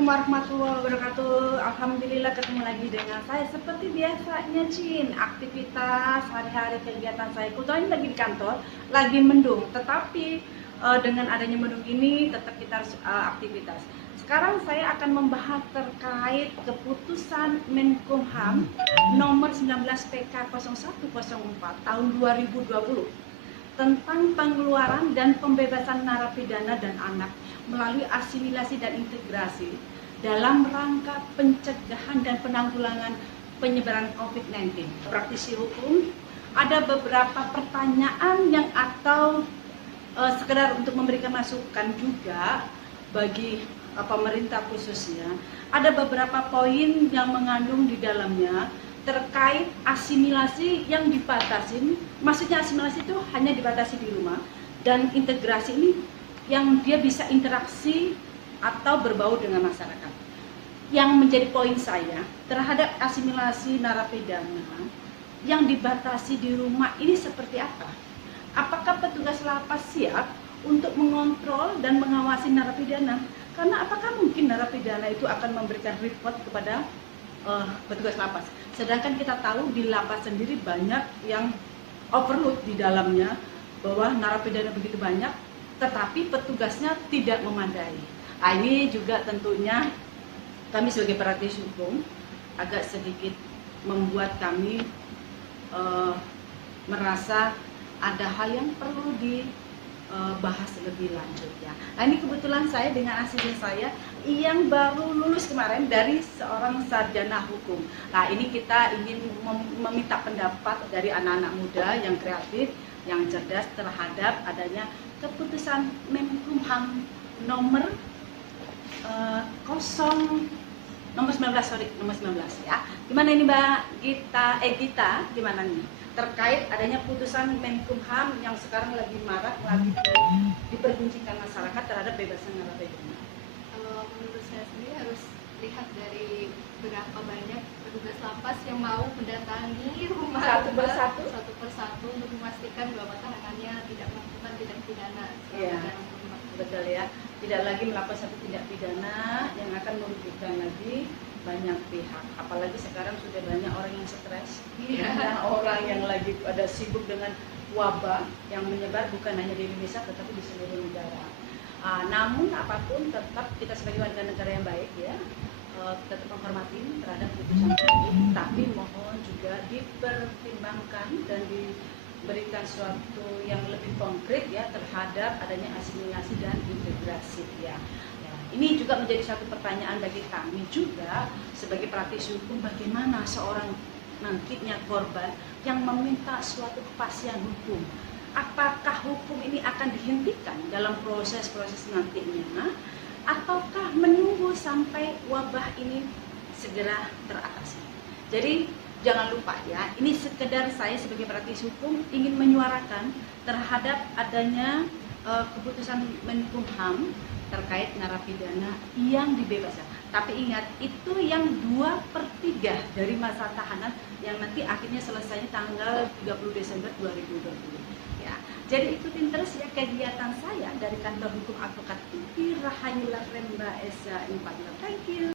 Assalamualaikum warahmatullahi wabarakatuh. Alhamdulillah ketemu lagi dengan saya seperti biasanya, Cin. Aktivitas hari-hari kegiatan saya. Kebetulan lagi di kantor, lagi mendung. Tetapi dengan adanya mendung ini tetap kita harus aktivitas. Sekarang saya akan membahas terkait keputusan Menkumham nomor 19 PK 0104 tahun 2020 tentang pengeluaran dan pembebasan narapidana dan anak melalui asimilasi dan integrasi dalam rangka pencegahan dan penanggulangan penyebaran COVID-19. Praktisi hukum, ada beberapa pertanyaan yang atau sekedar untuk memberikan masukan juga bagi pemerintah khususnya. Ada beberapa poin yang mengandung di dalamnya terkait asimilasi yang dibatasi. Maksudnya asimilasi itu hanya dibatasi di rumah, dan integrasi ini yang dia bisa interaksi atau berbau dengan masyarakat. Yang menjadi poin saya terhadap asimilasi narapidana yang dibatasi di rumah ini seperti apa? Apakah petugas lapas siap untuk mengontrol dan mengawasi narapidana? Karena apakah mungkin narapidana itu akan memberikan report kepada petugas lapas? Sedangkan kita tahu di lapas sendiri banyak yang overload di dalamnya, bahwa narapidana begitu banyak, tetapi petugasnya tidak memadai. Nah, ini juga tentunya kami sebagai praktisi hukum agak sedikit membuat kami merasa ada hal yang perlu dibahas lebih lanjut ya. Nah, ini kebetulan saya dengan asisten saya yang baru lulus kemarin dari seorang sarjana hukum. Nah, ini kita ingin meminta pendapat dari anak-anak muda yang kreatif, yang cerdas terhadap adanya keputusan Menkumham nomor 19 ya. Gimana ini Mbak Gita, gimana nih terkait adanya putusan Menkumham yang sekarang lagi marak, lagi diperbincangkan masyarakat terhadap bebasan narapidana? Menurut saya sendiri harus lihat dari berapa banyak petugas lapas yang mau mendatangi rumah satu persatu untuk memastikan bahwa tahanannya tidak melakukan tindak pidana. Iya, betul ya. Tidak lagi melakukan satu tindak pidana yang akan merugikan lagi banyak pihak. Apalagi sekarang sudah banyak orang yang stres, banyak orang yang lagi ada sibuk dengan wabah yang menyebar bukan hanya di Indonesia tetapi di seluruh negara. Namun apapun tetap kita sebagai warga negara yang baik ya, tetap menghormati terhadap putusan ini, tapi mohon juga dipertimbangkan dan diberikan suatu yang lebih konkret ya terhadap adanya asimilasi dan integrasi ya. Ini juga menjadi satu pertanyaan bagi kami juga sebagai praktisi hukum, bagaimana seorang nantinya korban yang meminta suatu kepastian hukum. Apakah hukum ini akan dihentikan dalam proses-proses nantinya, ataukah menunggu sampai wabah ini segera teratasi? Jadi jangan lupa ya, ini sekedar saya sebagai praktisi hukum ingin menyuarakan terhadap adanya keputusan Menkumham terkait narapidana yang dibebaskan. Tapi ingat, itu yang 2/3 dari masa tahanan yang nanti akhirnya selesainya tanggal 30 Desember 2020. Ya, jadi ikutin terus ya kegiatan saya dari kantor hukum advokat Tuti Rahayula Remba Esa 4. Thank you.